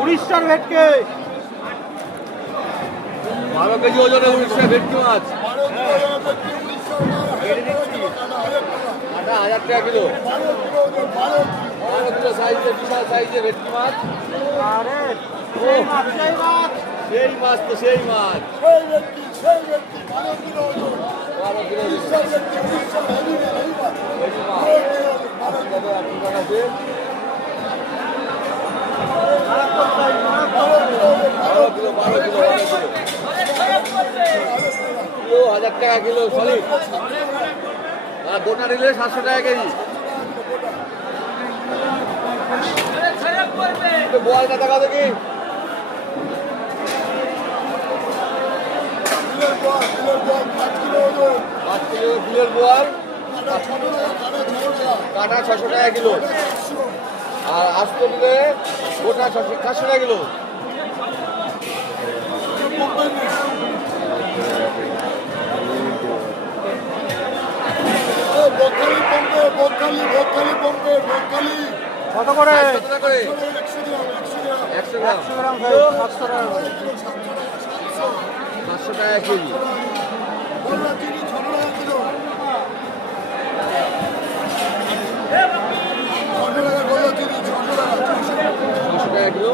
উড়িষ্যার ভেটকে 12 কেজি ওজনের উড়িষ্যার ভেটকি মাছ। আটা 1000 টাকা কিলো। 12 কিলো সাইজের বিশাল সাইজের ভেটকি মাছ। আরে সেই মাছ সেই মাছ তো সেই মাছ। 12 কিলো কিলো 1000 টাকা কিলো সলিড। আর গোটা নিলে 700 টাকা কেজি। বোয়ালটা দেখা দেখি। 5 কিলো বিলের বোয়াল, কাটা 600 টাকা কিলো। আর আস্ত দিলে গোটা 400 টাকা কিলো। কত করে? 100 গ্রাম 700 গ্রাম 700 টাকা করে। 500 টাকা কেজি। 600 টাকা কিলো।